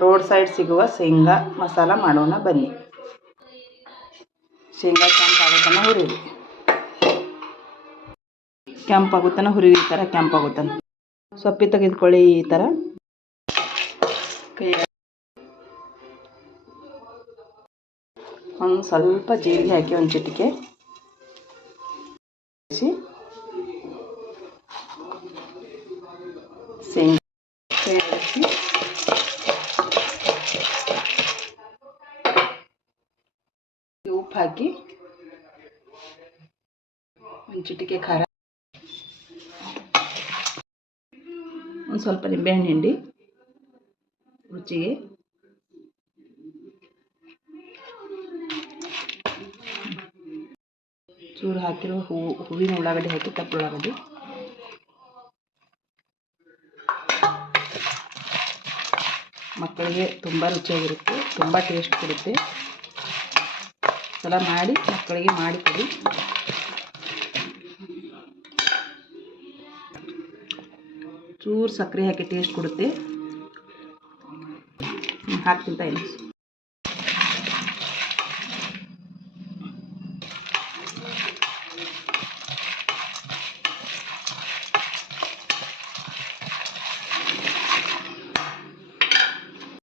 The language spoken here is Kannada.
ರೋಡ್ ಸೈಡ್ ಸಿಗುವ ಶೇಂಗಾ ಮಸಾಲ ಮಾಡೋಣ ಬನ್ನಿ. ಶೇಂಗಾ ಕೆಂಪಾಗುತ್ತನ ಹುರಿರಿ, ಕೆಂಪಾಗುತ್ತನ ಹುರಿರಿ. ಈ ಥರ ಕೆಂಪಾಗುತ್ತನ ಸೊಪ್ಪಿ ತೆಗೆದುಕೊಳ್ಳಿ. ಈ ಥರ ಕೈ ಒಂದು ಸ್ವಲ್ಪ ಜೀರಿಗೆ ಹಾಕಿ ಒಂದು ಚಿಟಿಕೆ ಶೇಂಗಾ ಉಪ್ಪು ಹಾಕಿ ಒಂದು ಚಿಟಿಕೆ ಖಾರ, ಒಂದು ಸ್ವಲ್ಪ ನಿಂಬೆಹಣ್ಣು ಹಿಂಡಿ ರುಚಿಗೆ, ಚೂರು ಹಾಕಿರೋ ಹೂವಿನ ಉಳ್ಳಾಗಡ್ಡಿ ಹಾಕಿ ತಪ್ಪು ಉಳ್ಳಾಗಡ್ಡಿ, ಮಕ್ಕಳಿಗೆ ತುಂಬ ರುಚಿಯಾಗಿರುತ್ತೆ, ತುಂಬ ಟೇಸ್ಟ್ ಕೊಡುತ್ತೆ. ಸಲ ಮಾಡಿ ಮಕ್ಕಳಿಗೆ ಮಾಡಿಕೊಡಿ. ಚೂರು ಸಕ್ಕರೆ ಹಾಕಿ ಟೇಸ್ಟ್ ಕೊಡುತ್ತೆ. ಹಾಕ್ತಿಂತ ಇಲ್ಲ